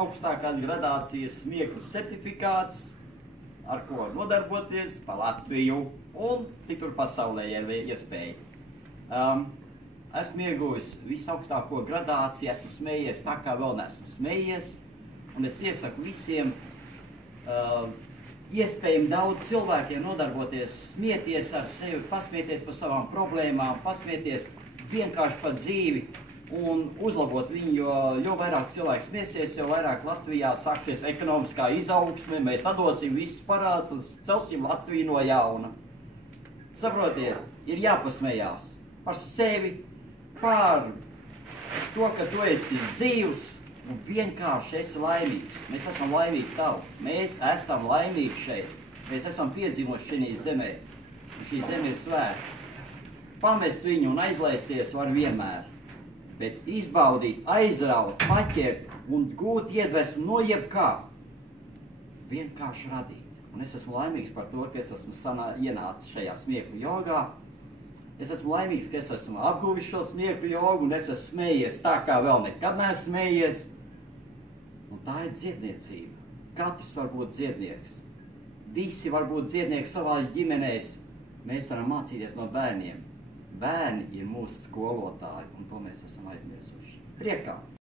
augstākās gradācijas smieklu certifikāts, ar ko nodarboties pa Latviju un citur pasaulē, ja ir iespēja. Esmu ieguvis visaugstāko gradāciju, esmu smējies tā, kā vēl neesmu smējies, un es iesaku visiem iespējami daudz cilvēkiem nodarboties, smieties ar sevi, pasmieties par savām problēmām, pasmieties vienkārši par dzīvi un uzlabot viņu, jo vairāk cilvēks smiesies, jo vairāk Latvijā sāksies ekonomiskā izaugsme, mēs atdosim visus parādus un celsim Latviju no jauna. Saprotiet, ir jāpasmējās par sevi, par to, ka tu esi dzīvs un vienkārši esi laimīgs. Mēs esam laimīgi tauta, mēs esam laimīgi šeit, mēs esam piedzīvoši šajā zemē, un šī zeme ir svēta. Pamest viņu un aizlaisties var vienmēr, bet izbaudīt, aizraut, paķert un gūt iedvesmu no jebkā, vienkārši radīt. Un es esmu laimīgs par to, ka es esmu ienācis šajā smieklu jogā. Es esmu laimīgs, ka es esmu apguvis šo smieklu jogu un es esmu smējies tā, kā vēl nekad neesmu smējies. Un tā ir dziedniecība. Katrs var būt dziednieks. Visi var būt dziednieki savās ģimenēs. Mēs varam mācīties no bērniem. Bērni ir mūsu skolotāji, un to mēs esam aizmirsuši. Priekā!